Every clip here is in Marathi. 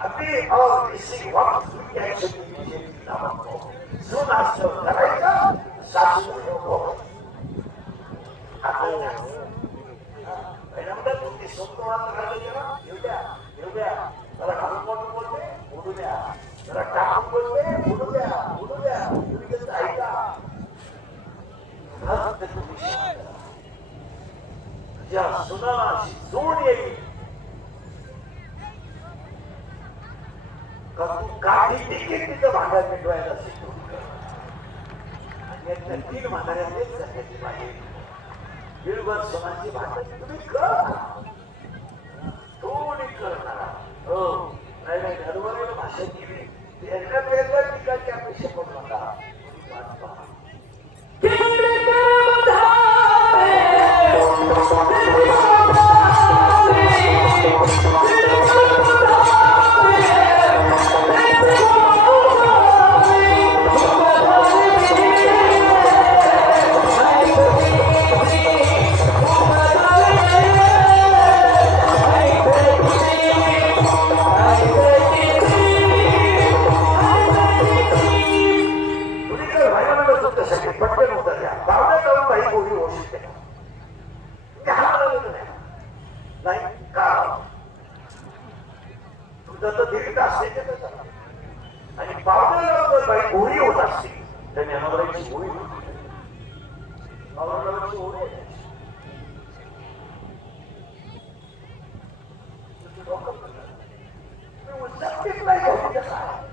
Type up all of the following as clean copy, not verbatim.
अगदी अतिशय वाक्य घ्यायचं सुन असं करायचं सासू तुमची सोमवार येऊ द्या जरा घालून बोलते बोलू द्या जरा टाकून बोलते बोलू द्या तुम्ही ऐका ज्या सुनाशी जोड येईल काही देखील तिथं भांड्यात मिटवायला शिकतो आणि तीन म्हाताऱ्यातलेच सगळ्याची पाहिजे बिलभर सोनाची भांडण तुम्ही थोडी करणार हो नाही घरवर भाषा केली एकदा वेगळ्या ठिकाणची अपेक्षा करू नका आणि पावसाळ्यात बाई गोळी होत असते त्या ज्ञानावरांची गोळी पावसाळ्याची गोळी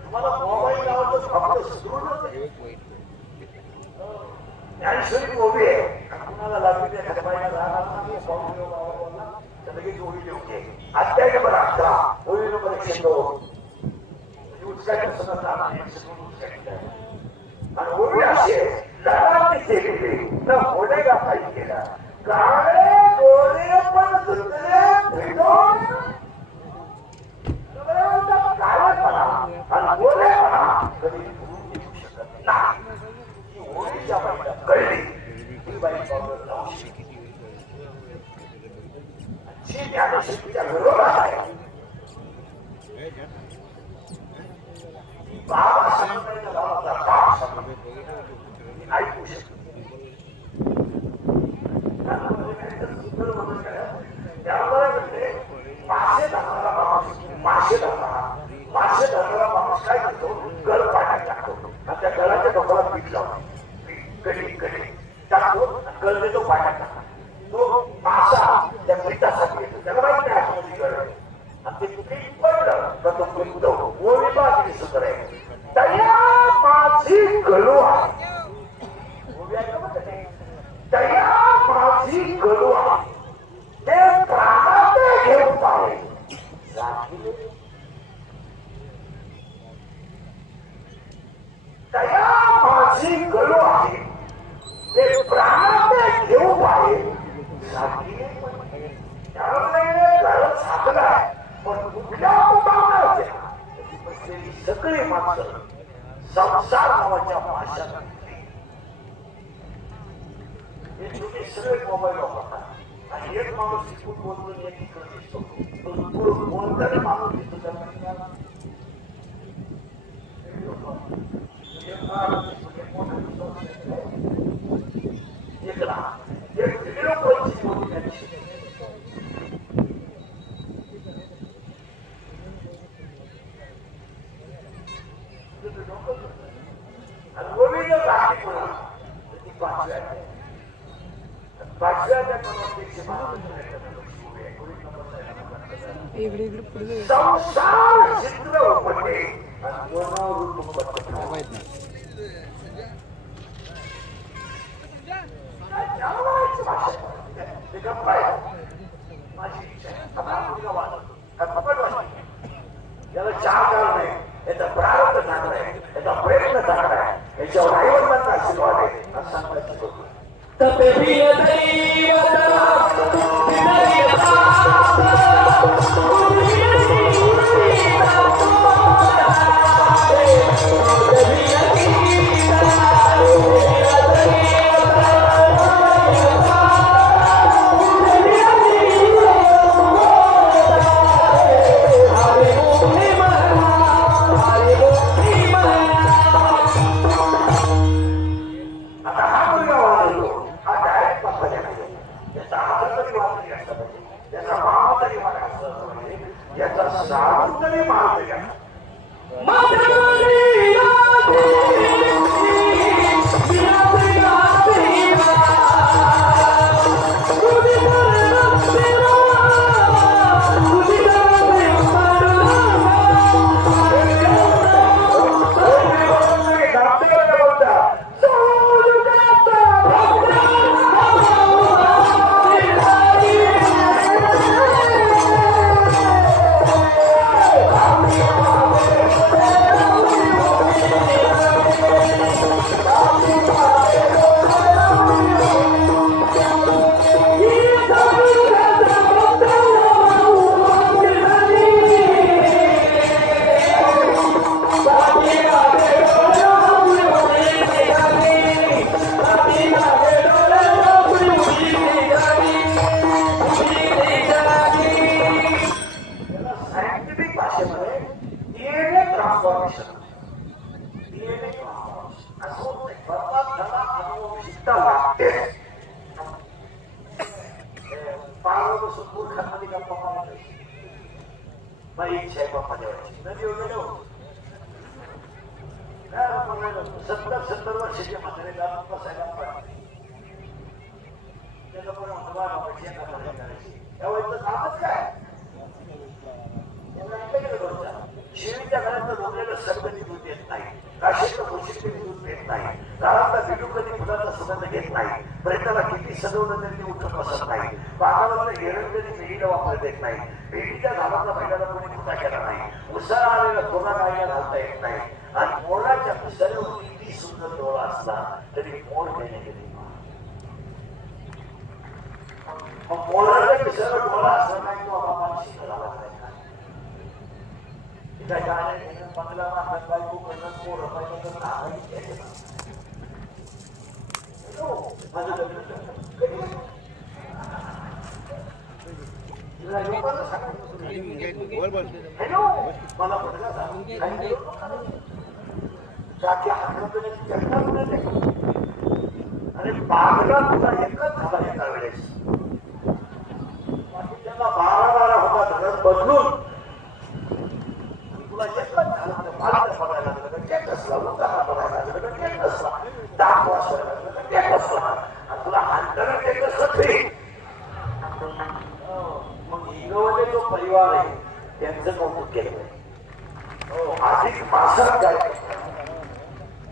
तुम्हाला मोबाईल लावायचं फक्त सुरूच ज्ञानेश्वरी उभी आहे कुणाला लागली त्या घटबाईला राहणार तर लगेच गोळी देऊ घे अध्याय नंबर 11 ओळी नंबर 102 आणि उभी असे लढाई केलेली न होण्याला काही केला काळे गोळे पण सुटले भेटून काळेपणा आणि गोळेपणा कधी शकत नाही होळीच्या बाईला कळली ही बाई बाबा जाऊ ज्ञानशक्तीच्या विरोधात आहे बाबा सांगण्याचा गावाचा बाप सांगण्याचा ऐकू शकतो त्यामुळे म्हणजे मासे धरणारा माणूस काय करतो गळ पाण्यात टाकतो आणि त्या गळाच्या डोक्याला पीठ लावतो कडी टाकतो गळ देतो पाण्यात टाकतो तो मासा त्या पीठासाठी येतो त्याला माहिती नाही गळ आणि ते पीठ पडलं तर तो पिंतो ओळी बाजरी सुंदर आहे तया माझी गळू आहे तया माझी गळू आहे ते प्राणात घेऊन पाहिजे तया माझी गळू आहे ते प्राणात घेऊन पाहिजे साधलाय पण कुठल्या बसलेली सगळी माणसं संसार नावाच्या भाषा हे तुम्ही सगळे मोबाईल वापरतात आणि एक माणूस शिकून बोलून एक इकडे दिसतो बोलताना माणूस दिसतो त्याला संसार चित्र उपटे याला चार कारण आहे याचा प्रारंभ चांगला आहे याचा प्रयत्न चांगला आहे याच्यावर आईवडिलांचा आशीर्वाद आहे असं सांगायचं होतं Hare अजून तरी मारते का सत्तर वर्षाच्या म्हातारे बसायला त्यावेळेचं कामच काय शिवीच्या घरात लोकलेलं सर्वनी दूध येत नाही काशीतलं गोष्टी दूध येत नाही घरातला बिडू कधी फुलाचा सुगंध घेत नाही प्रेताला किती सजवलं तरी ते उठत बसत नाही बागाला हेरण कधी मेढीला वापर देत नाही मेढीच्या झाडाचा बैलाला कोणी फुटा केला नाही उसाला आलेला तोला गायला घालता येत नाही आणि मोराच्या पिसाऱ्यावर किती सुंदर डोळा असला तरी मोर देणे गेले मोराच्या पिसाऱ्यावर डोळा असला नाही तो आम्हाला शिकायला लागला बंगला बायको करणं मोर पाहिजे मला आणि बागला तुला एकच झाला एका वेळेस त्यांना 12 होता धरण बदलून तुला एकच झालं बागला बघायला लागलं केक असला उतारा बघायला लागलं केक असला डाक वाचायला लागलं केक असला आणि तुला हांतरण केक असलं मग हिरोने जो परिवार आहे त्यांचं कौतुक केलं अधिक मासात काय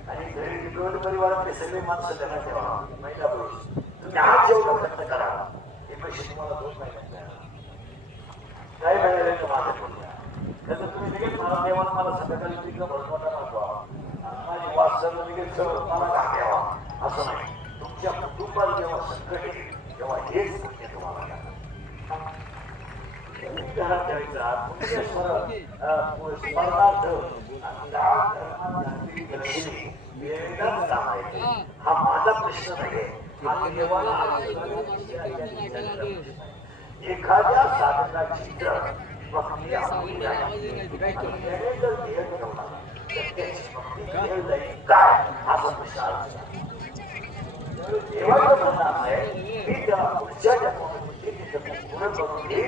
आणि घरी हिरोने परिवारातले सगळे माणसं त्यांना ठेवा महिला पुरुष तुम्ही आज जेवढं खर्च करा ते पैसे तुम्हाला 2 महिन्यात काय मिळाले तर माझं बोलूया त्याचं तुम्ही लगेच मला देवाला मला संध्याकाळी तिकडं भरपाटा मागवा माझी वाचन लगेच मला टाकावा असं नाही तुमच्या कुटुंबाला जेव्हा संकट येईल तेव्हा हेच पुण्य तुम्हाला घरात ठेवायचा हा माझा प्रश्न नाही एखाद्या साधनाची जर भक्ती काय असा प्रश्न देवाचं म्हणणं आहे मी त्या पुढच्या जन्मामध्ये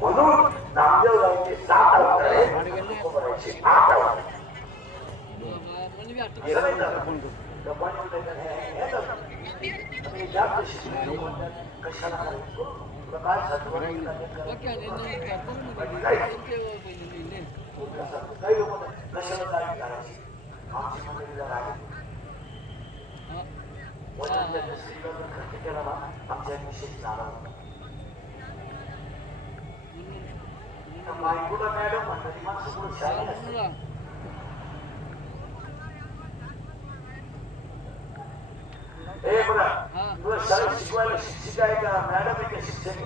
म्हणून नामदेवरावांचे 7 अवतार आहे तुकोबारायांचे 8 अवतार कशाला काय करायची आमची मंडळीला राहिली खर्च केला ना आमच्या विशेष झाला बायकोला मॅडम म्हणतात माणसं पुढे शाळा हे बघा तुला शाळेत शिकवायला शिक्षिका आहे का मॅडम आहे का शिक्षक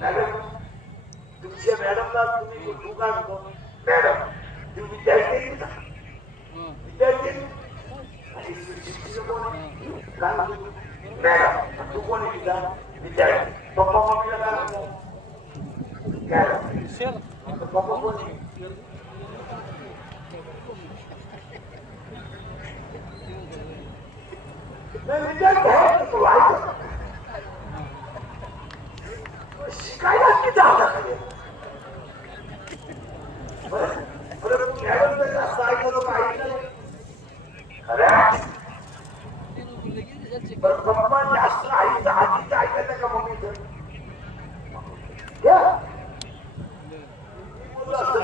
मॅडम तुमच्या मॅडमला तुम्ही तू काय म्हणतो मॅडम तुम्ही विद्यार्थी का विद्यार्थी आणि शिक्षक कोण काय मॅडम तू कोण आहे तुझा विद्यार्थी पप्पा मम्मीला काय म्हणतो पप्पा कोण शिकायला किती आता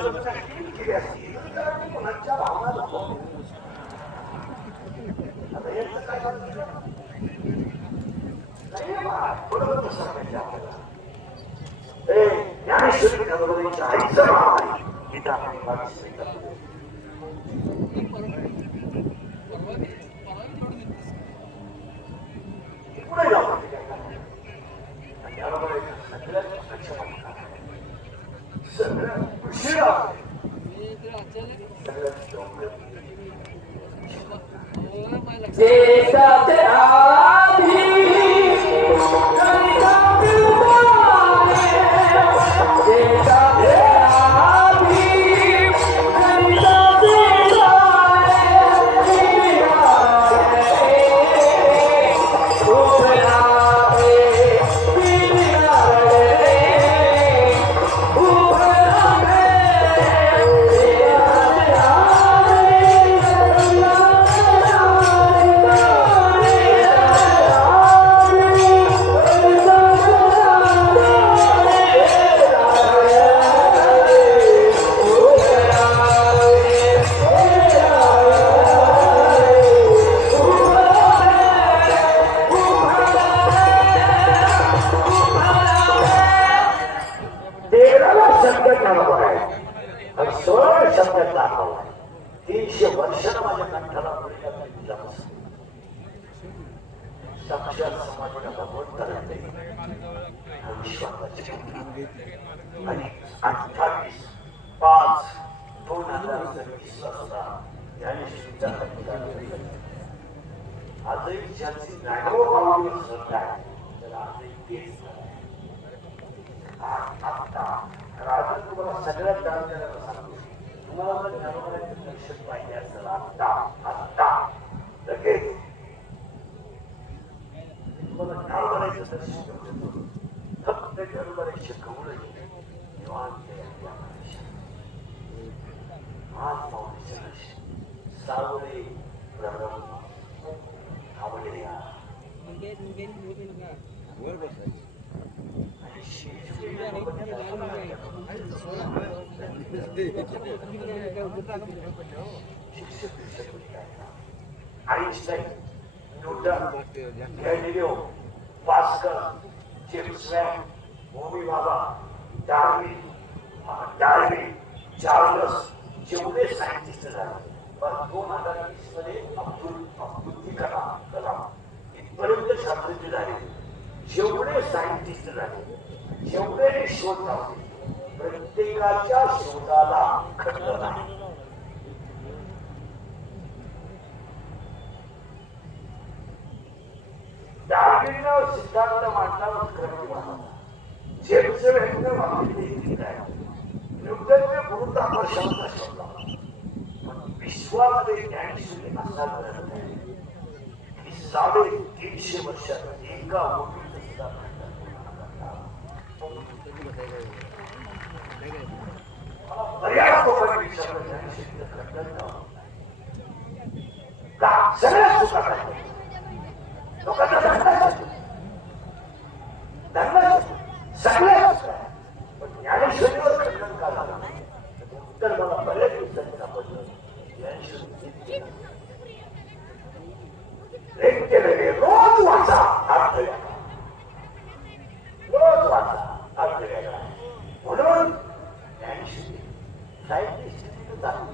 केली असती मुलांच्या भावना दाखवतो. आता याचं काय झालं? बरोबर सांगायचं आपल्याला. ज्ञानेश्वरी गणपतीच्या आईचं नाव आहे गीता पुढे जाऊ आणि 28/5/2024 ज्ञानेश्वरीच्या आजही ज्यांची ज्ञानोबावली श्रद्धा आहे त्याला आजही तेच आता तुम्हाला सगळ्यात दान करायला सांगतो. तुम्हाला जर ज्ञानोबाचं दर्शन पाहिजे असेल आत्ता लगेच तुम्हाला ज्ञानोबाचं दर्शन करतो. फक्त ज्ञानोबाचे कवळ निवांत आज पावसाच्या सावळे प्रभू आवडले Einstein, Newton, Galileo, pascal, James Webb, Homi Bhabha, Darwin, Charles जेवढे सायंटिस्ट झाले पण 2020 मध्ये अब्दुल कलाम इथपर्यंत शास्त्रज्ञ झाले. जेवढे सायंटिस्ट झाले, जेवढे शोध लावले, प्रत्येकाच्या शोधाला खंड नाही. डार्विननं सिद्धांत मांडला खरं मानला. जेम्स वेबने मागितले आहे. न्यूटनने गुरुत्वाकर्षणाचा शोध लावला. पण विश्वामध्ये ज्ञानेश्वरी असा ग्रंथ आहे की 350 वर्षात एका मोठीत सुद्धा बऱ्याच लोकांनी विचारलं ज्ञानेश्वरीचं खंडन का सगळ्यात चुका काय लोकांचा धंदा सगळ्यात पण ज्ञानेश्वरीवर खंडन का झालं उत्तर मला बऱ्याच दिवसांनी सापडलं. ज्ञानेश्वरी रोज वाचा अर्थ वेगळा, रोज वाचा अर्थ वेगळा. म्हणून ज्ञानेश्वरी साहित्य चालू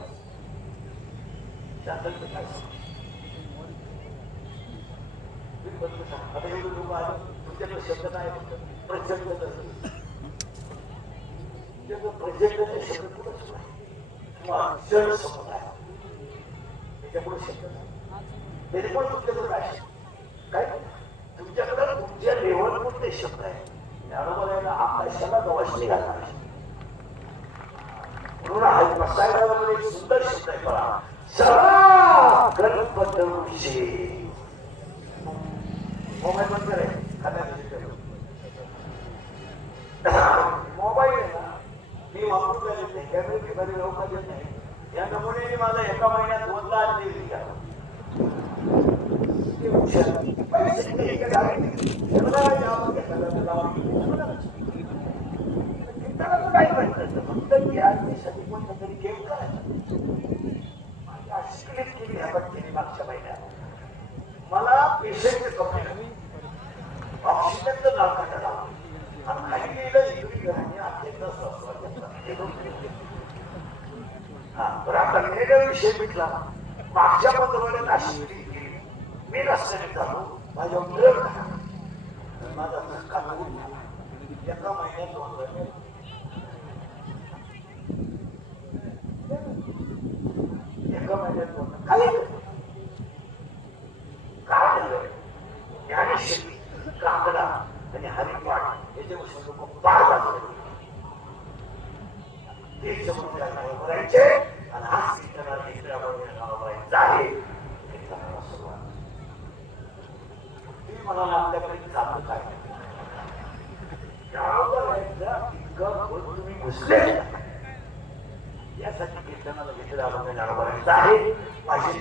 शास्त्रज्ञ काय आता एवढे लोक आले तुमच्याकडे शब्द नाही प्रचंड प्रचंड शब्द कुठंच नाही किंवा जड शब्द आहे त्याच्यापुढे शब्द नाही. तरी पण तुमच्याकडे काय तुमच्याकडे तुमच्या लेवल कोणते शब्द आहे त्याबरोबर आकाशाला गवाशणी घालणार म्हणून हा बसायला एक सुंदर शब्द आहे बघा सदा गणपती मोबाईल बंद करे मोबाईल आहे ना मी वापरून देत नाही कॅमेरे घेणारे लोक देत नाही. या नमुन्याने माझा एका महिन्यात 2 लाख दिली काय म्हणतात फक्त साठी कोणता तरी गेम करायचा. माझ्या अशी केली ह्या मागच्या महिन्यात मला पेशंटचे कपडे ऑक्सिजनचं नाव काढायला आणि काही लिहिलं इकडे घराने अत्यंत हा बरं आता मेलेला विषय मिटला. मागच्या पंधरवड्यात अशी केली मी रस्त्याने चालू माझ्या ब्रेक माझा धक्का लागून एका महिन्यात 2 महिने एका महिन्यात 2 काय काय झालं ज्ञानेश्वरी काकडा आणि हरिपाठ याचे लोक पार वाजले ते समुद्राला भरायचे आणि हाच कीर्तनाला इकडे आहे तुम्ही मला आपल्याकडे चालू काय तुम्ही घुसले यासाठी कीर्तनाला इकडे भरायचं आहे माझी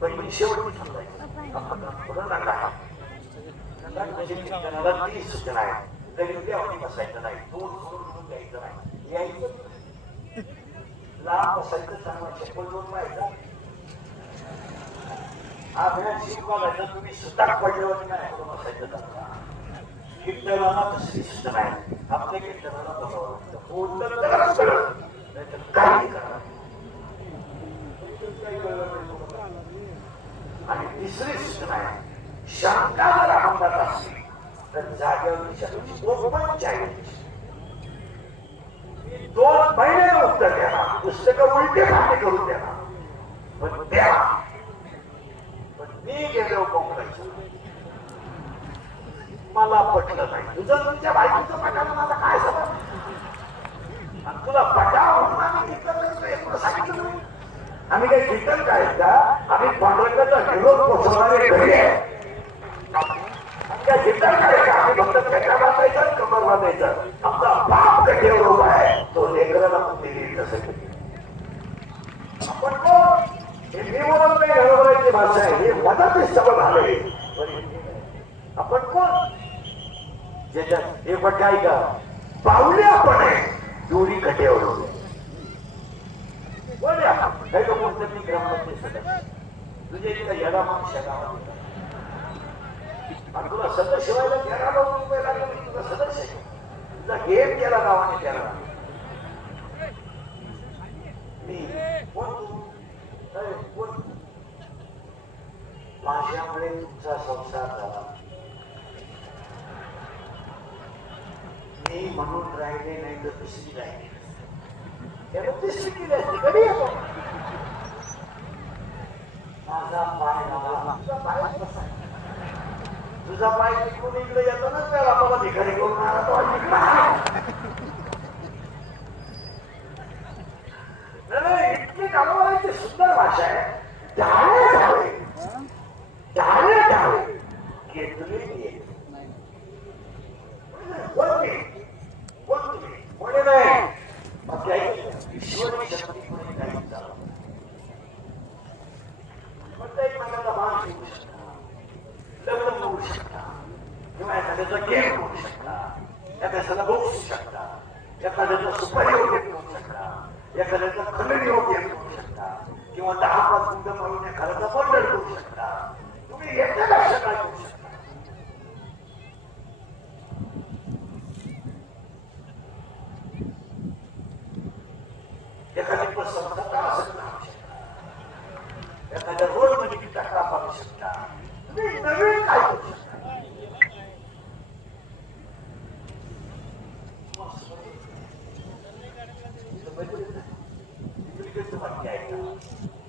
पहिली शेवटी समजायचं कीर्तनाला 30 सूचना आहे. गरीब बसायचं नाही, दूर सोडून द्यायचं नाही, यायचं लांब बसायचं, चांगला चप्पल दोन पाहायचा. हा वेळ शिकवायचा तुम्ही सुताक पडल्यावर नाही बसायचं. कीर्तनाला दुसरी सूचना आहे आपल्या कीर्तनाला काही करा. आणि तिसरी सूचना आहे शंका जर अंगात असली तर जागेवर 2 महिने उत्तर देणार, पुस्तकं उलटे खाते करून देणार, पण द्या. पण मी गेलो कोंबडायचं मला पटलं नाही. तुझं तुमच्या बायकोचं पटायला मला काय समज आणि तुला पटाव आम्ही काही कीर्तन करायचं का? आम्ही पांडुरंगाचा निरोध पोचवणारे घरी आहे. त्या कीर्तन करायचं आम्ही फक्त पेटा बांधायचा कमर बांधायचा. आमचा बाप कठेवर उभा आहे तो लेकराला दिली तसं. आपण कोण हे मी बोलत नाही घरोघराची भाषा आहे, हे मनाचे सबब आले. आपण कोण ज्याच्यात हे पण काय का पावले आपण आहे दोरी कठेवर उभे बोलूया. काही लोक म्हणतात मी ग्रामपंचायत सदस्य तुझ्या इथं येडा माणूस गावात आणि तुला सदस्य व्हायला 13 लाख रुपये लागले म्हणजे तुला सदस्य तुझा गेम केला गावाने त्याला. मी कोण कोण माझ्यामुळे तुमचा संसार झाला मी म्हणून राहिले नाही तर दुसरी राहिली त्याला दुसरी केली असते कधी येतो माझा पाय झाला तुझा पाय टिकून इकडे येतो ना त्या बापाला भिकारी करून इतकी कामाची सुंदर भाषा आहे. डाळे डाळे डाळे डाळे घेतले कोणी नाही ईश्वरी शक्ती कोणी नाही प्रत्येक मनाला मान ठेवू शकता, लग्न होऊ शकता किंवा एखाद्याचा गेम होऊ शकता, एखाद्याला बघू शकता, एखाद्याचा सुपारी वगैरे घेऊ शकता, एखाद्याचा खंडणी वगैरे घेऊ शकता किंवा 10-5 गुंड म्हणून एखाद्याचा बंडल करू शकता. तुम्ही एका लक्षात काय करू शकता. एखादी संस्था असं राहू शकता, एखाद्या रोड मध्ये किती टाका पाहू शकता. तुम्ही नवीन काय करू शकता.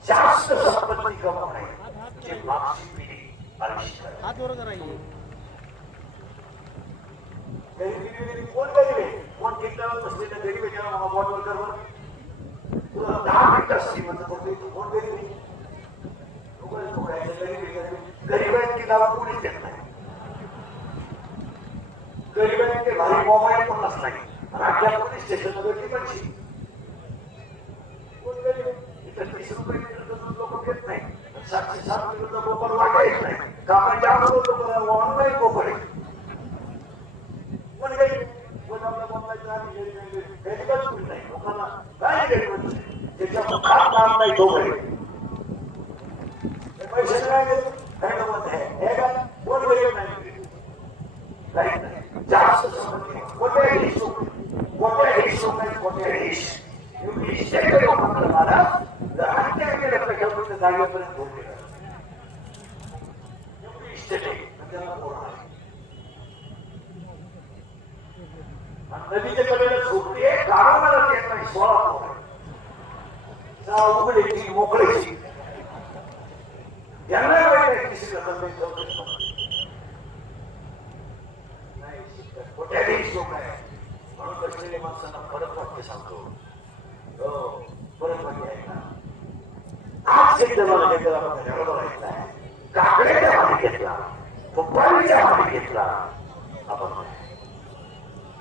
जास्त संपत्ती कमावणे म्हणजे मागची पिढी आयुष्य गरीबी कोण गरीब आहे कोण ठिकाण बसलेल्या गरीब आहे त्याला बॉटल करवर तुला 10 मिनिटं श्रीमंत करतोय तू कोण गरीब आहे गरीबांची नाव कोणीच देत नाही. गरीबांचे भारी मोबाईल पण नसत नाही. राज्यात पोलीस स्टेशन मध्ये पण कोण गरीब इथं 30 रुपये लोक घेत नाही. 707 किलोचा गोबर वाटायच नाही. कामाच्या ऑनलाईन गोबर आहे कोण गरीब नाही लोकांना काय गरीबच नाही त्याच्या मुखात नाम नाही तो गरीब पैसे काय देतो काय गमत आहे हे का कोण गरीब नाही काही नाही जास्त संपत्ती कोणत्याही सुख कोणत्याही सुख नाही कोणत्याही इष्टेकडे लोकांना महाराज जर हत्या केलं तर घेऊन जागेपर्यंत पोहोचले इष्टेकडे त्याला बोलणार नदीच्या कडेला झोपली आहे गावाला येत नाही 16 उघडीची मोकळीची यांना माहिती आहे किसी कोट्याधीश लोक आहे म्हणून बसलेल्या माणसांना परत वाक्य सांगतो हो परत वाक्य आहे ना आज शेतला घेतला काकड्याच्या मागे घेतला पप्पाच्या मागे घेतला आपण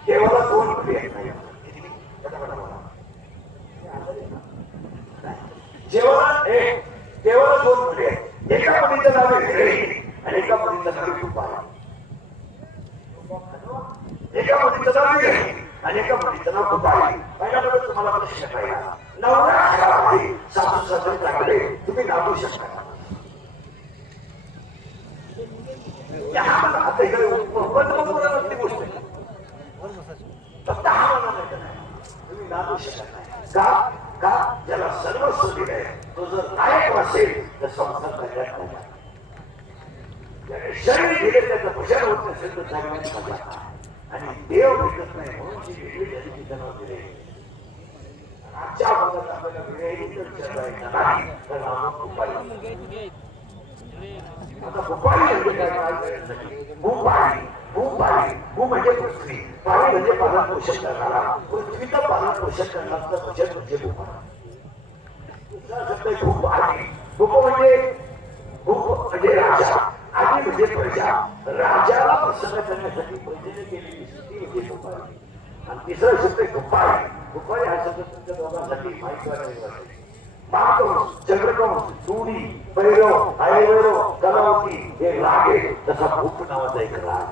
केवळ 2 पिढी आहेत नाही केवळ 2 पिढी आहेत एका मुलीचं नाव आहे आणि एका मुलीचं नाव आहे तुपारा एका मुलीचं नाव आहे आणि एका मुलीचं नाव तुपारी पहिल्याबद्दल तुम्हाला प्रश्न पाहिला नवरा खराब आहे सासू सासरे चांगले तुम्ही नांदू शकता आता इकडे गोष्ट आहे फक्त हा म्हणा नाही तुम्ही नांदू शकत नाही का का ज्याला सर्वस्व दिलंय तो जर नायक असेल तर संसार करण्यात नाही शरीर दिले त्याचं भजन होत नसेल तर जगण्याची मजा आणि देव भेटत नाही म्हणून जी वेगळी त्याची जन्म दिले आजच्या भागात आपल्याला वेळेही विचारायचं नाही तर आपण उपाय आता भूपाळी म्हणजे काय भूपाळी भूपाळी भू म्हणजे पृथ्वी पाणी म्हणजे पालन पोषण करणारा पृथ्वीचं पालन पोषण करणारा भजन म्हणजे भूपाळी भूप म्हणजे राजा आधी म्हणजे प्रजा राजाला प्रसन्न करण्यासाठी प्रजेने केलेली स्थिती म्हणजे भूपाळी आणि तिसरा शब्द आहे भूपाळी भूपाळी हा शब्द तुमच्या दोघांसाठी माहिती वाटते बागकंस चंद्रकंस तुडी भैरव आयभैरव कलावती हे रागे तसा भूप नावाचा एक राग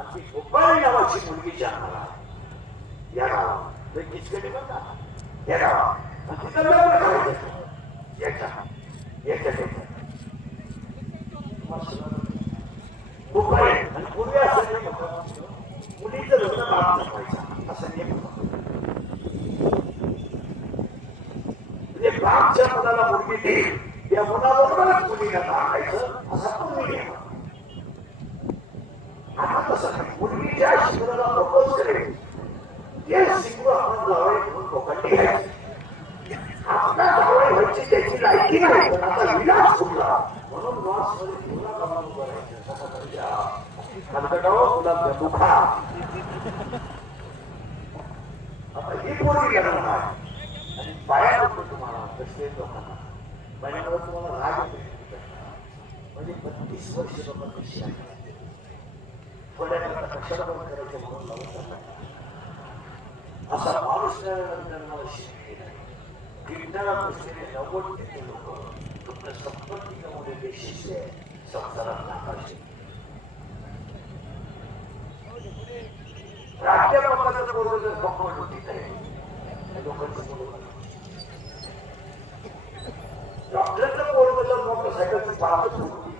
आणि भूपाळी नावाची मुलगी जन्माला या गावात किचकटी म्हणतात या गावात आणि तिथं लग्न करायचं याच्या भूपाळी आणि पूर्वी असं मुलीचं लग्न बाप जपायचं असं नियम बापच्या मुलाला मुलगी देईल त्या मुलाबरोबरच मुलीला टाकायचं असा पूर्वी नियम आता तसं नाही मुलगी ज्या शिकराला प्रपोज करेल ते शिकू आपण जावळे म्हणून लोकांनी घ्यायचं आपला जावळे व्हायची त्याची लायकी नाही पण आता विलास फुटला म्हणून वासमध्ये तुला कमाल तुला दुखा आता ही पोरगी करणार आणि पाया तुम्हाला कसले लोकांना पायावर तुम्हाला राग म्हणजे 32 वर्ष लोकांनी शिकायला थोड्याकरता कशाला बंद करायचं म्हणून लावून असा माणूस मला शिकलेला कीर्तनात बसलेले 90% लोक फक्त संपत्ती कमवलेले शिष्य संसारात नाकाशे प्राध्यापकाचं बोलतो जर पकड होती आहे लोकांचं डॉक्टरचं पोरग जर मोटरसायकलची पाहतच होती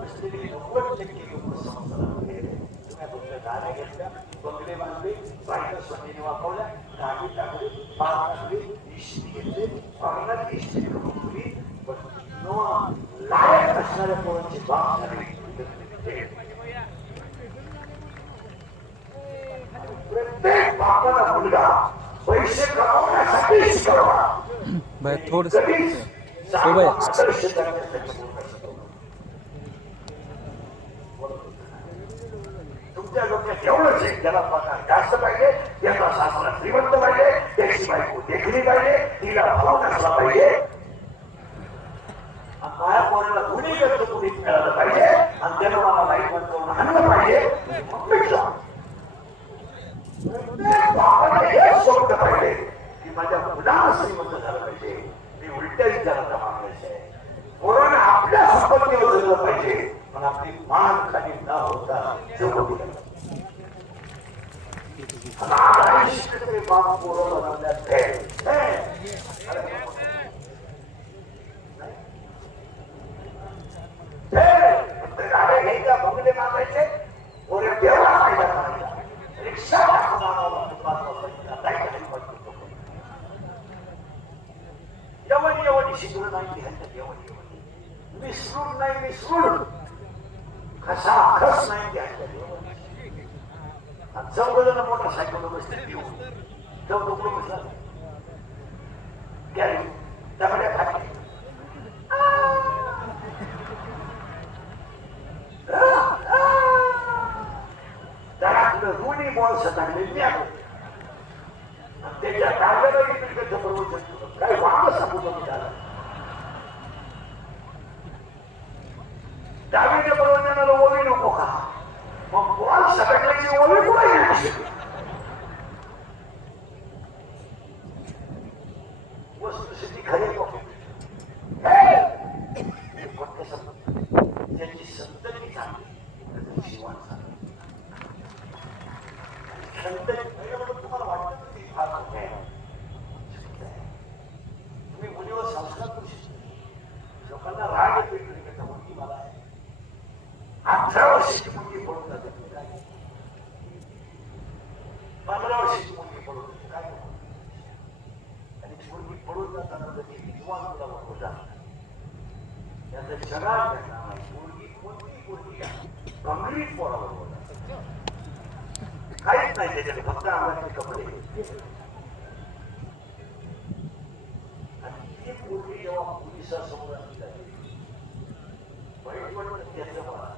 बसलेली 90% लोक संसारात गेले तुम्ही फक्त गाड्या घेतल्या बंगले बांधले बायका स्वतःने वापरल्या गाडी टाकली पार टाकली इष्टी घेतले पारणात इष्टी ठेवली पण लायक असणाऱ्या पोरांची बाब झाली प्रत्येक बापाला मुलगा पैसे कमावण्यासाठी शिकवा थोडं तुमच्या डोक्यात एवढंच आहे त्याला पगार जास्त पाहिजे त्याचा सासरा श्रीमंत पाहिजे त्याची बायको देखली पाहिजे तिला भाव नसला पाहिजे माझ्या पोराला गुन्हे करतो कुणी मिळालं पाहिजे आणि त्याला मला लाईट बंद करून आणलं पाहिजे मग भेटला हेच स्वप्न पाहिजे की माझ्या मुलाला श्रीमंत झालं पाहिजे मी उलट्या विचाराचा माणूस आहे पोराने आपल्या संपत्तीवर जगलं पाहिजे पण आपली मान आणि न होता जगू दिला. आयुष्य बाप पोरं बनवण्यात गाड्या घ्यायच्या, बंगले मागायचे, पोरे देवळा पाहिला करायचा, रिक्षा यवनी शिकवलं नाही यवनी विसरून नाही विसरून खसा खस नाही द्यायचं चौघजण मोटरसायकल बसते देऊ चौघ बसला गॅरी दगड्या खाली रुणी बॉल सटाकलेली आहे त्याच्या कागदाला बरोबर काय वाद सांगू त्याला डावीच्या बरोबर ओवी नको का मग बॉल सटकल्याची ओवी कुठे वस्तुस्थिती खरी त्याची संतती चांगली शिवान तुम्हाला वाटतं की फार मोठे तुम्ही मुलीवर संस्कार करू शकता लोकांना राग येतो मुलगी मला 18 वर्षाची मुलगी पडून जाते 15 वर्षाची मुलगी पडून जाते काय आणि ती मुलगी पडून जाताना विद्वान तुला बघू जात त्याचं जगात मुलगी कोणती मुलगी गंभीर पोराबरोबर काहीच नाही त्याच्यात फक्त अंगाचे कपडे आणि ती मुलगी जेव्हा पोलिसासमोर आणली जाते वाईट वाटत त्याचं मला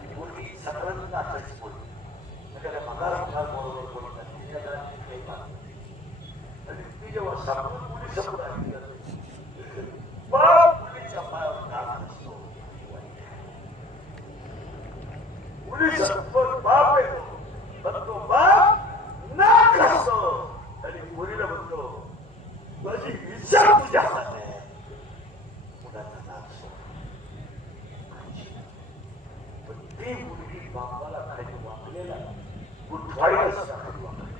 ती मुलगी सगळ्यांना नाचायची बोलली एखाद्या पगार बरोबर बोलतात आणि ती जेव्हा सापडून पोलिसासमोर आणली जाते मुलीच्या पायावर नाक असतो पोलीस बाप येतो म्हणतो बाप नाक असतो आणि मुलीला म्हणतो माझी इच्छा तुझ्या हातात आहे मुलाचा नाक पण ती मुलगी बापाला खाली वाकलेला उठवायला सुद्धा खाली वाकली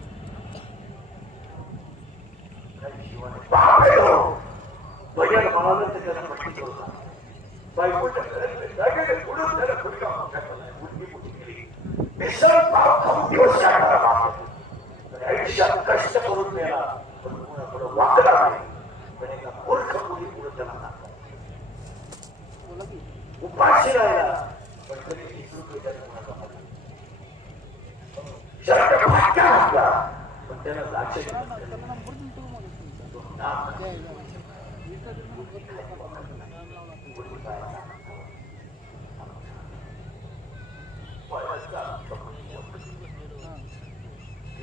काही शिवाने बाप येतो बघेल मला त्याला पट्टी होता बायकोच्या जागेने पुढून त्याला खुडका मुलगी मोठी केली मिसळ पाव खाऊन दिवस काढणारा बाप आयुष्यात कष्ट करून नेला पण पुढे वाकला नाही पण एका मूर्ख मुली पुढे त्याला नाका उपाशी राहिला पण कधी 20 रुपये त्याला शर्ट फाटका घातला पण त्याला लाच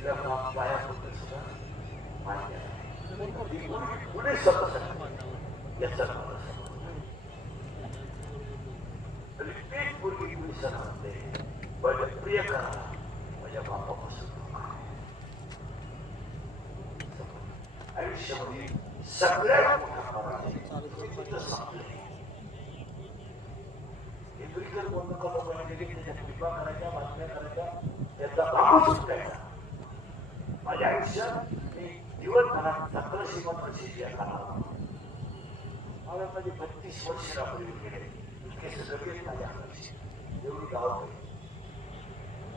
तिला पाया पडत सुद्धा मान्य पुढे स्वतः याचा तेच पूर्वी पोलिसांना म्हणते माझ्या प्रिय करा माझ्या बापापासून आयुष्यामध्ये सगळ्यात मोठा ब्रिगेड बंद त्याच्या टिपा करायच्या बातम्या करायच्या त्याचा बाबू सुटायचा माझ्या आयुष्यात मी दिवसभरात 17 श्रीमंत खाणार मला माझी 32 वर्ष राबवली गेले इतके सगळे माझ्या एवढी गाव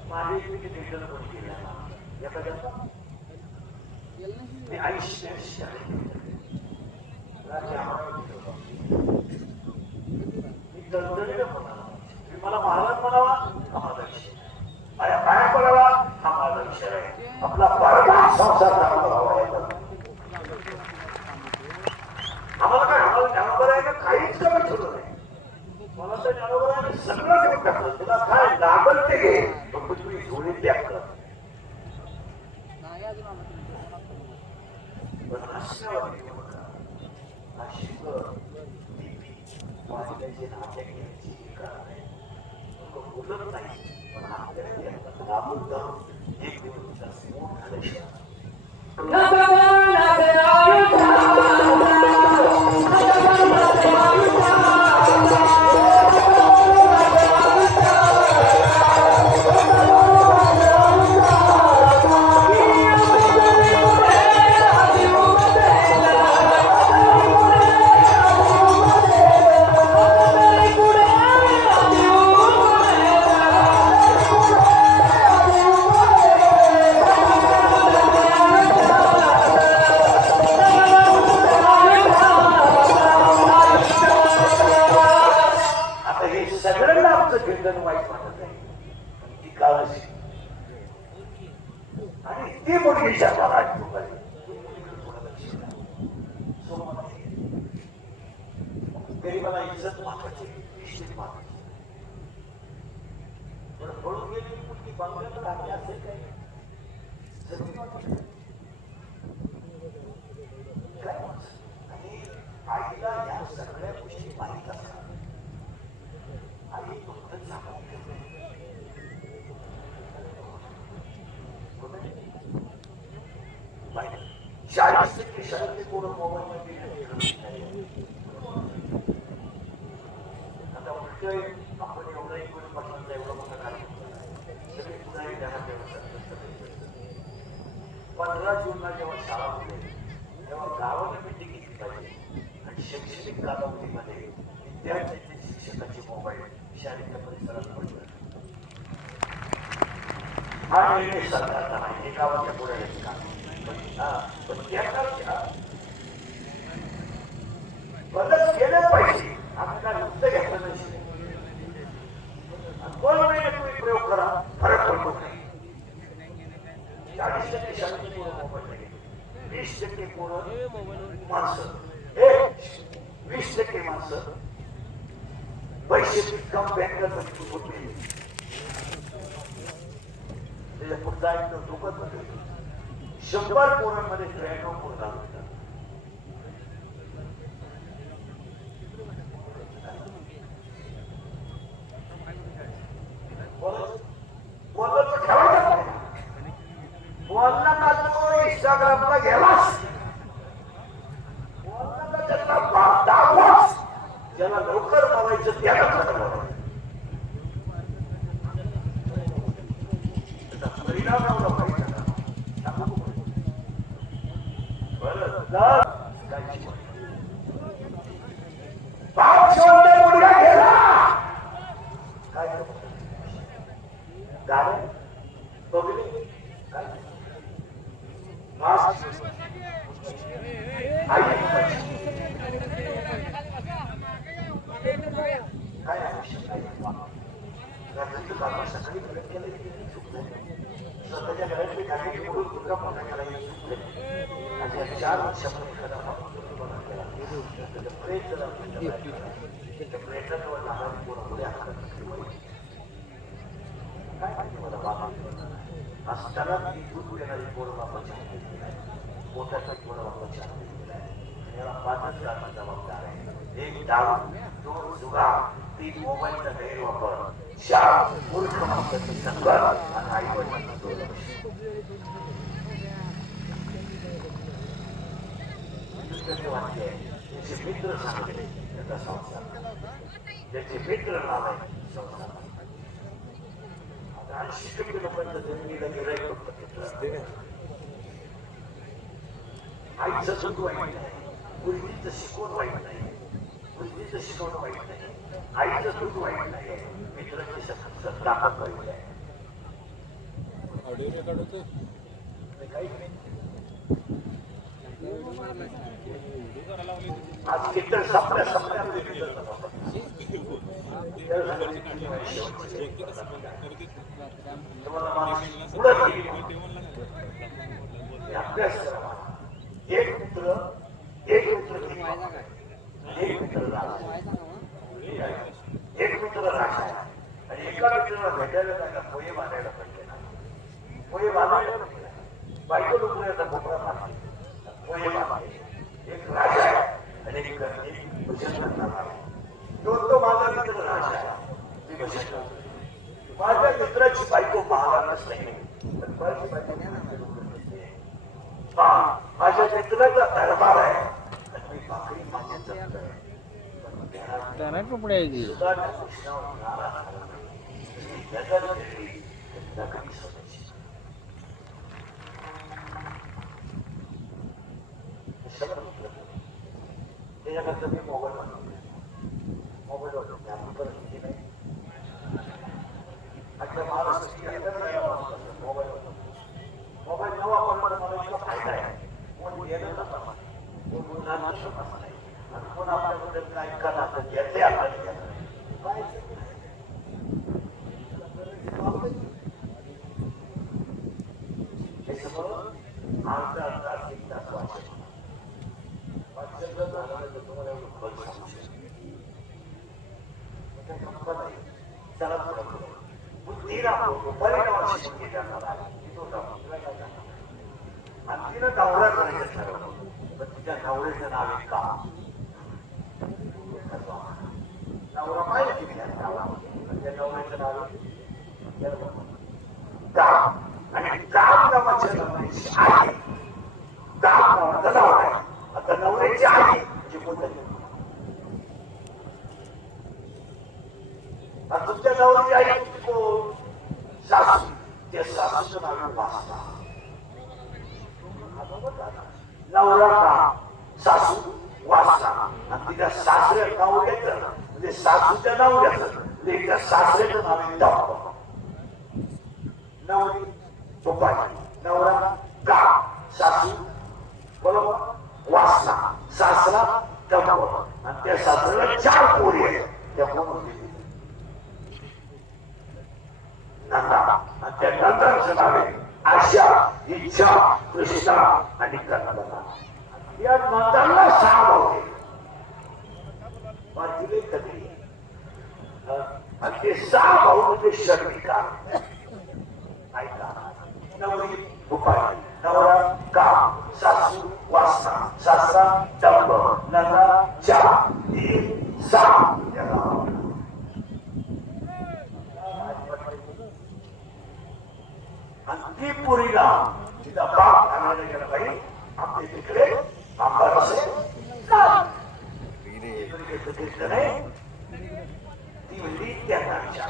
माझे इतके थिएटर पण केल्या एखाद्याचा मी आयुष्य मी दणदणीनं म्हणाला मला महाराज म्हणावा हा माझा विषय माझ्या पाया पडावा हा माझा विषय आहे आपला परमार्थ संसार आम्हाला काय आम्हाला ज्ञानोबर आहे ना काहीच कमी ठेवलं नाही मला तर ज्ञानोबर आहे सगळं देऊन टाकलं तुला काय लागल ते घे पण तुम्ही जोडी त्याग कर पण असण्यावर बोलत नाही पण आपल्याला एक दिवस मोठा काळजी आणि ती मुलगी शर्माला गरीबाला इज्जत महत्वाची, इज्जत महत्वाची. पळून गेली मुलगी बंगल्यात राहते असेल काही आणि आईला या सगळ्या गोष्टी माहीत असतात. आई फक्त सांगून शाळेत शाळेतले पोरं मोबाईल मध्ये आता उलटय आपण एवढं एकूण पसंत एवढं मोठं कार्यक्रम सगळे पुढारी त्यांना व्यवस्था 15 जूनला जेव्हा शाळा होते तेव्हा गावाला मिटिंग घेतली पाहिजे आणि शैक्षणिक कालावधीमध्ये विद्यार्थ्यांचे शिक्षकाचे मोबाईल शाळेच्या परिसरात पडले. हा निर्णय सरकारचा नाही, हे गावाच्या पुढे पण त्या बदल केले पाहिजे. आपल्याला नुसतं घेतलं नाही. 2 महिने तुम्ही प्रयोग करा, फरक पडतो नाही. 40% शाळेतले पोरं मोबाईल घेतले, 20% पोरं माणसं, 20% माणसं पैसे कम बँकेत होते. त्याच्या पुढचा एक दुखत होते. 100 पोरांमध्ये 93 पोरं घालतात. इंस्टाग्रामला गेलास ज्याला लवकर मारायचं त्याला परिणाम स्वतःच्या घरातली खाण्याची म्हणून दुर्गा मोठा केला आणि 4 वर्षामध्ये एखादा प्रयत्नावर लागावी कोणापुढे काय माहिती मला बाबा असताना ती दूध देणारी पोरं बापाची मोठ्याचा पोरं बापाची याला 5च कारणं जबाबदार आहे. 1 दारू, 2 जुगार, 3 मोबाईलचा गैरवापर, 4 मूर्ख माणसाची संगत आणि आईवडिलांना दुर्लक्ष. त्याचे मित्र सांगले त्याचा संसार, त्याचे मित्र नाव आहे संसार. आता 80% लोकांच्या जमिनीला गिराईक बघितलं. आईचं दूध वाईट नाही, मुलगीचं शिकवण वाईट नाही, मुलगीचं शिकवणं वाईट नाही, आईचं दूध वाईट नाही, मित्राची ताकद वाईट आहे. आज किती सप्या अभ्यास करा. एक मित्र एक मित्र राजा आणि एका मित्राला भेटायला जायला पोहे बांधायला पाहिजे ना. पोहे बांधायला पाहिजे बायको लोकांचा कोपरा मारते पोहे बांधते. एक राजा आहे आणि एक भजन करणार आहे. तो माझा मित्र राजा आहे, मी भजन करतो. माझ्या मित्राची बायको महाराज नाही, माझी बायको माझ्या मित्राचा दरबार आहे आणि मी भाकरी मान्य त्यांना कपडे त्याच्यानंतर मी मोबाईल मोबाईलवर परिस्थिती नाही. आपल्या महाराष्ट्राची मोबाईल न वापरण्याचा मला इतका फायदा आहे. कोण येणं कोण कोण आपल्याबद्दल काय करणार याचे आपल्याला बुद्धीला परिणामाशी बुद्धी करणार आहे तो जाऊ आणि तिनं नवरा करायचं ठरवलं पण तिच्या नवऱ्याचं नाव आहे का नवरा पाहिजे तिला त्या नवऱ्याचं नाव काम आणि काम नावाच्या नवऱ्याची आई काम नावाचा नवरा आहे आता नवऱ्याची आई म्हणजे कोणतं तुमच्या नवऱ्याची आई कोण सासू त्या सासूचं नाव वासना नवरा काम सासू वासना आणि तिच्या सासऱ्या नवऱ्याचं म्हणजे सासूच्या नवऱ्याचं तिच्या सासऱ्याचं नाव आहे डॉक्टर नवरी तुपाची नवरा काम सासू बरोबर वासना सासरा डॉक्टर आणि त्या सासऱ्याला 4 पोरी आहेत त्या कोण नंदा आणि त्या नंदाचं नाव आहे आशा इच्छा कृष्णा आणि कन्नडा या नंदाला 6 भाऊ आहेत माझी कधी आणि ते 6 भाऊ म्हणजे शर्मिका ऐका नवरी भूपाली नवरा काम सासू वासना सासरा डंब नंदा 4 3 6 आणि पुरीला तिचा बाप आणायला गेला बाई आपल्या तिकडे आंबार असेल ती म्हणली त्यांना विचार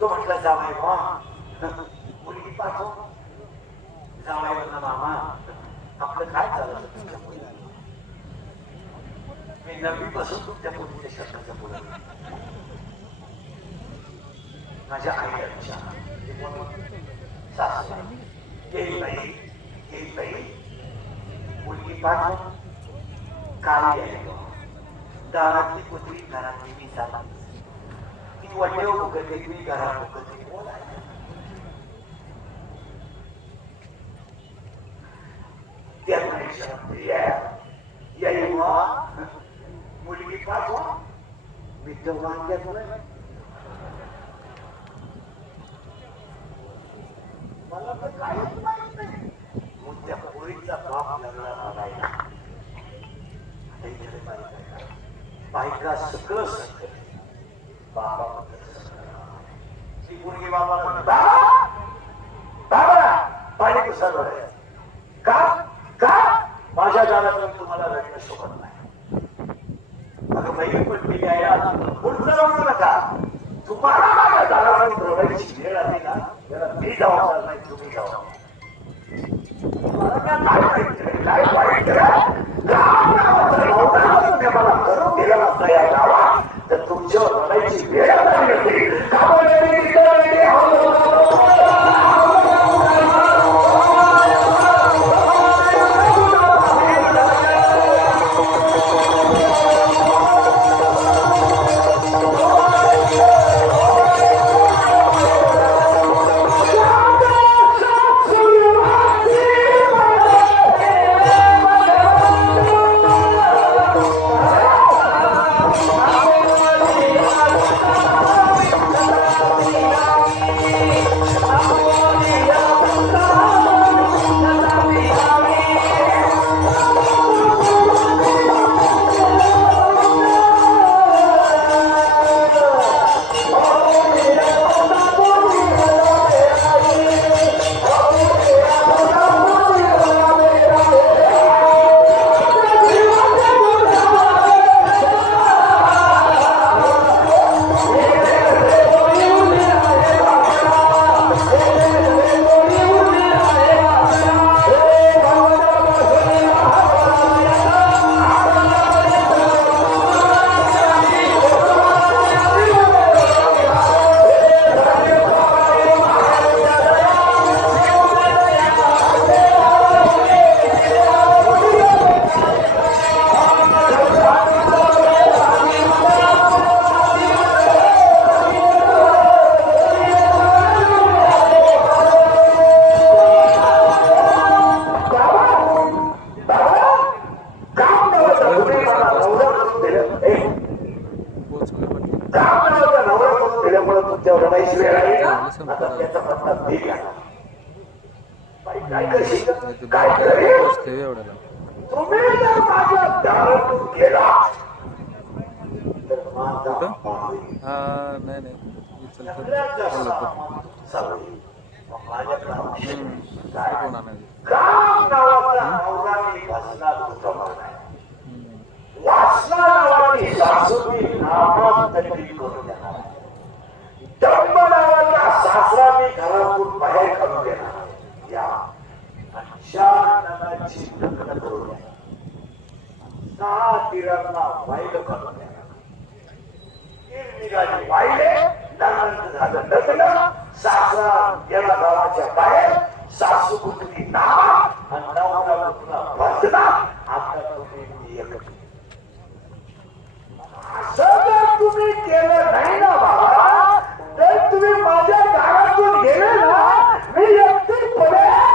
तो म्हटला जावाय बा मुलगी पाठव जावाय म्हणला मामा आपलं काय चाललं तुमच्या मुलीला मी नववीपासून तुमच्या मुलीच्या शब्दाच्या मुलं माझ्या आईला सासू गेली बाई मुलगी पाठव काय दारातली कुत्री घरातली मी चाला ती वड्डे उगते मी घरात उगते मुलगी पाठव मी तर वांग्यात मला तर काहीच माहित नाही मग त्या पोरीचा बाप लागला मागायला बायका सगळं सगळं बाबा ती मुलगी बाबाला बाबा पाणी कसं का का माझ्या दारात तुम्हाला रडणं शोभत नाही अगं बाई पण मी यायला पुढचं रडू नका तुम्हाला माझ्या दारात रडायची वेळ आली ना मी जबाबदार नाही तुम्ही जबाबदार काय वाईट मला करून दिलं नसतं या गावात तर तुमच्यावर रडायची वेळ आली राम नावाचा नवरा करून दिल्यामुळे तुमच्या रडायची वेळ आली ना आता त्याचा पत्ता मी घ्या काय करशील काय करेल तुम्ही जर माझ्या दारातून गेला तर माझा काम नावाचा नवरा मी भसणार तुझा वासना नावाची सासूची नामात तरी करून देणार दंभ नावाचा सासरा मी घरातून बाहेर काढून देणार या अशाची लग्न करून द्या 6 तीरांना वाईल करून द्या निघाली वाहिले त्यानंतर झालं लग्न सासरा गेला गावाच्या बाहेर सासू कुठली नावा आणि नवरा कुठला भसना आता तुम्ही एकत्र असं जर तुम्ही केलं नाही ना बाबा तर तुम्ही माझ्या दारातून गेले ना मी एकटी पडेल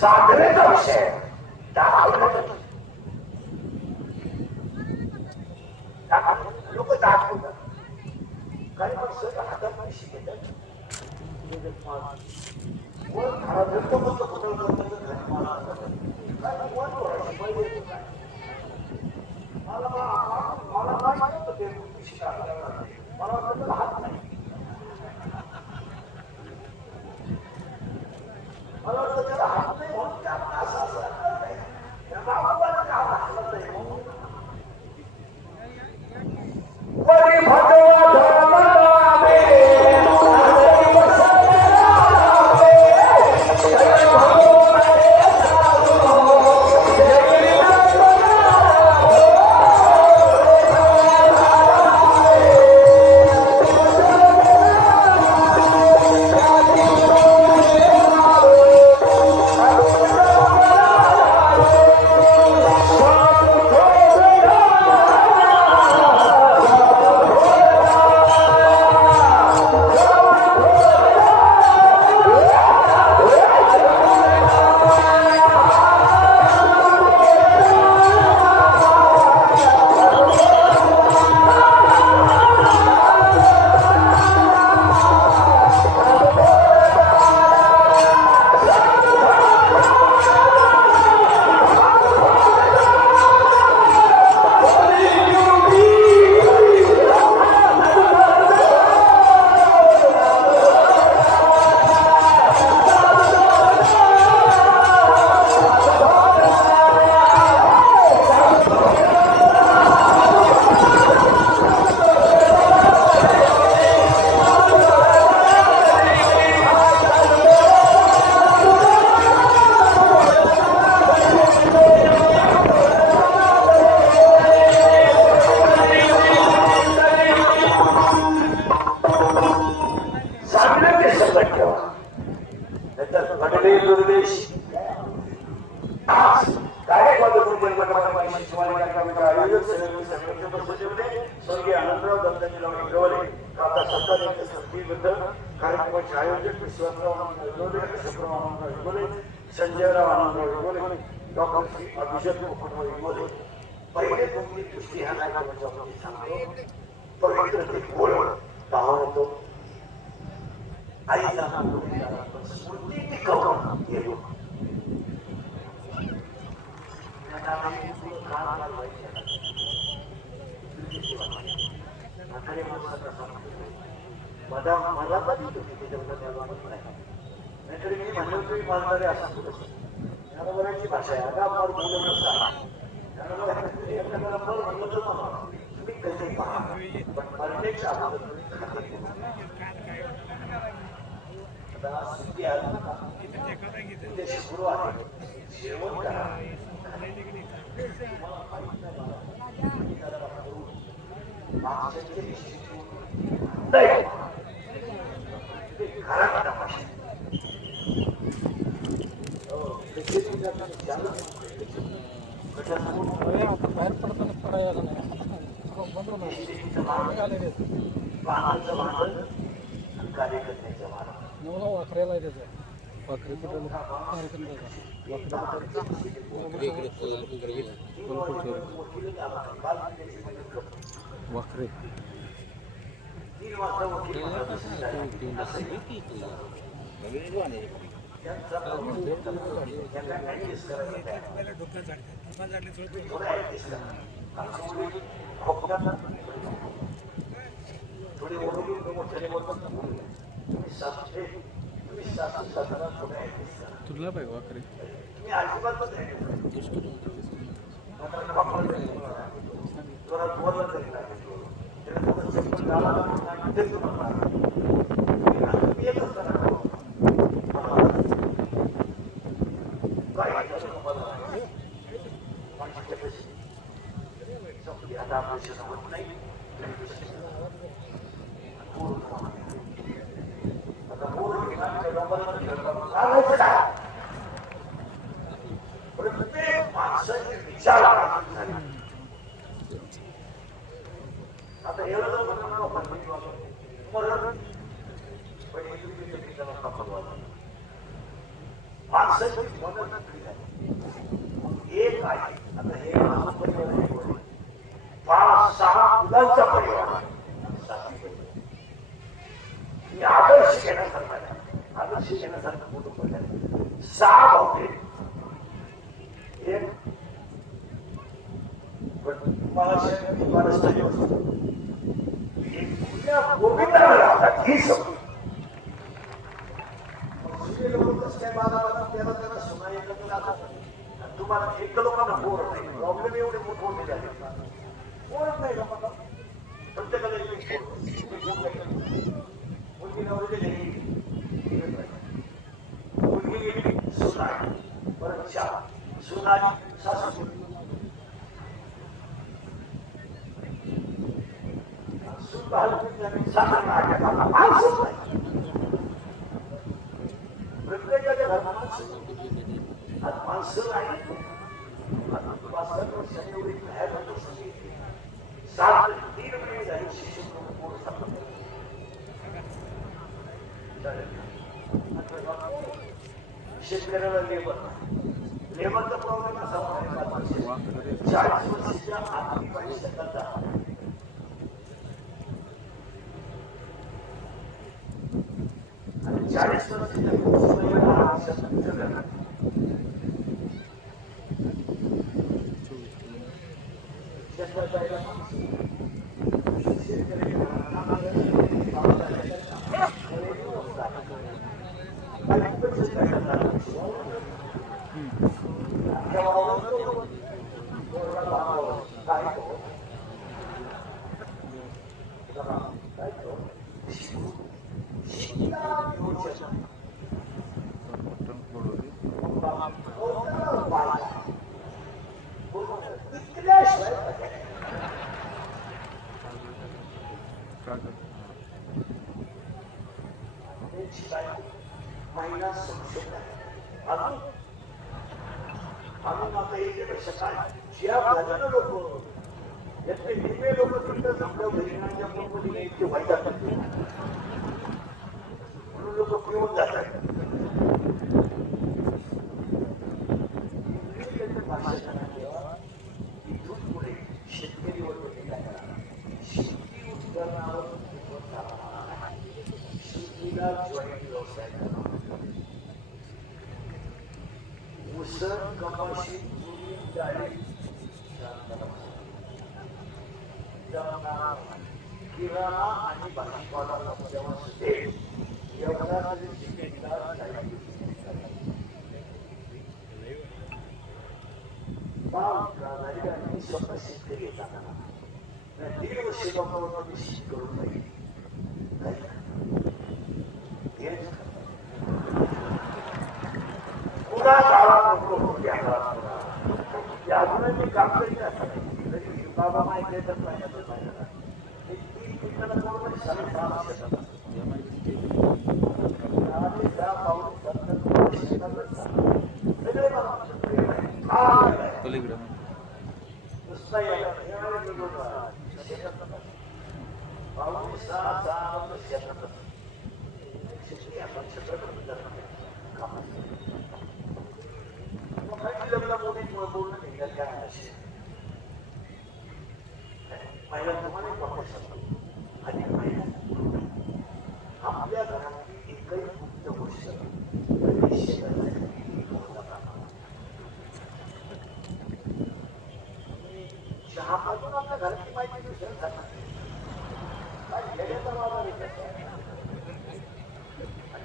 साधनेचा विषय पैसे घेतात वर खरा धरतो म्हणतो कुठं करतो घरी मला काय वर थोडाशी पहिले येतो काय मला माहिती होतं ते पैसे काढायला मला वाटतं राहत नाही मला वाटतं त्याला हात नाही म्हणून ते आपण असं असं नाही त्या बाबाला का हात नाही म्हणून परी भगवा धर्म नामे स्वर्गीय आनंदराव दत्ताजी गवले आता सरकार संस्थेबद्दल कार्यक्रमाचे आयोजक विश्वासराव आनंदराव संजयराव आनंदराव डॉक्टर श्री अभिषेक मुकुटराव पहिले तुम्ही दृष्टी ह्या कार्यक्रमाच्या बाबतीत सांगतो पवित्र ते गोड भाव होतो आईचा स्मृती टिकवणं हे लोक मला पण नाहीतरी मी म्हणलो तुम्ही मानणारे असं बऱ्याची भाषा आहे आता आपण बोलत नसता तुम्ही कसे पहा पण मरण्याच्या अगोदर आता सुट्टी आली ना ते सुरू आहे जेवण करा बाहेर पडताना पडायला वाकऱ्याला आहे त्याचं वाकरी कुठं वाकरे तुला पाहिजे वाकरे एक आहे आता हे पाच सहा मुलांचा परिवार 6 भावटे एक पण तुम्हाला गोविंदाला लावतात ही सवय तुम्हाला एक लोकांना बोर नाही प्रॉब्लेम एवढे मोठे झाले बोरच नाही लोकांना प्रत्येकाला मुलगी नवरी मुलगी सुना परत शाळा सुनाची सासू प्रत्येकाच्या घरात माणसं नाही एवढी बाहेर होतो 3 महिने झाले शेतकऱ्याला लेबरचा प्रॉब्लेम असा 40 वर्षाच्या आधी पैसे आणि 40 वर्षाच्या महिना संशोध अजून आता याच्यापेक्षा काय ज्या भाजन लोक यातले निम्मे लोक तिथं आपल्या बहिणांच्या मुंबईला इतके वाईट जातात म्हणून लोक पिऊन जातात इथून पुढे शेतकरी वर्ग शेती उत्पादनावर शेतीला जॉईंट व्यवसाय उसळ कपाशी डाळी किराणा आणि भाजीपाला स्वतः शेतकरी येतात 1.5 वर्ष लोकांना शेती करून पाहिजे अजूनही काम करीत असतात बाबा माहिती तर आपल्या घरातली एकही गुप्त गोष्ट चहापासून आपल्या घराची माहिती दुसरं जाणार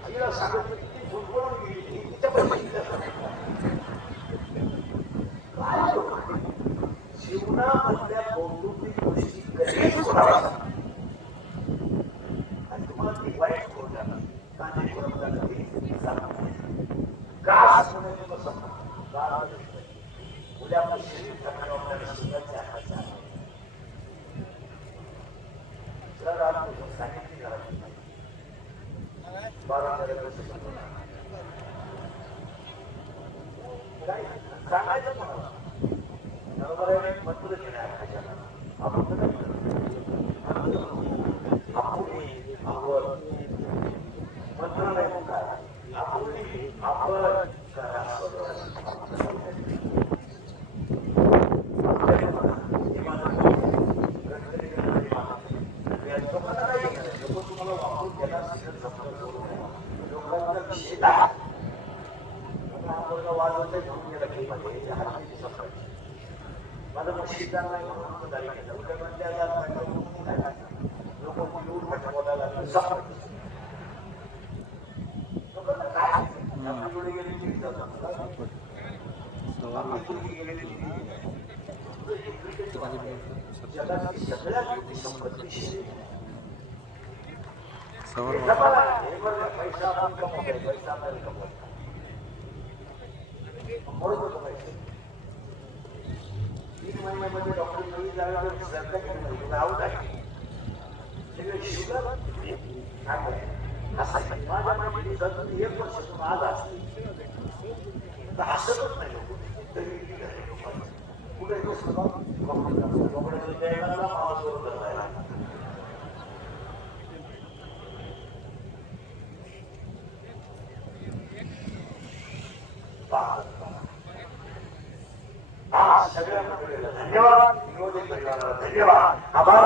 तिला सांगत ती झोपवून गेली तिच्या जीवनामधल्या कौटुंबिक गोष्टी कधीच कोणाला आणि तुम्हाला ती वाईट करून जाणार कांदे करून जाणार गास होण्याचे उद्या आपलं शरीर थकणं आपल्याला सुद्धा हाताचा सांगितली घरात 12 काय सांगायचं मला बरोबर आहे मंत्र केलं आपण मंत्र नाही काय आपण तुम्हाला वापरून गेला लोकांचा विषय माझं मशीन नाही म्हणून गाडी घेतलं उद्या म्हणजे लोक पिऊन मोठ्या बोलायला लागले लोकांना काय आपली गेली ती जगातली सगळ्यात मोठी संपत्ती पैसा आपण कमवतोय पैसा आपल्याला कमवतो म्हणून पैसे 3 महिन्यामध्ये डॉक्टर नवीन जागा सरकार आऊट आहे सगळे शुगर माझ्या माहिती जर 1 वर्षातून आज असते तर हसतच नाही लोक तरी कुठे सगळ्या धन्यवाद धन्यवाद आभार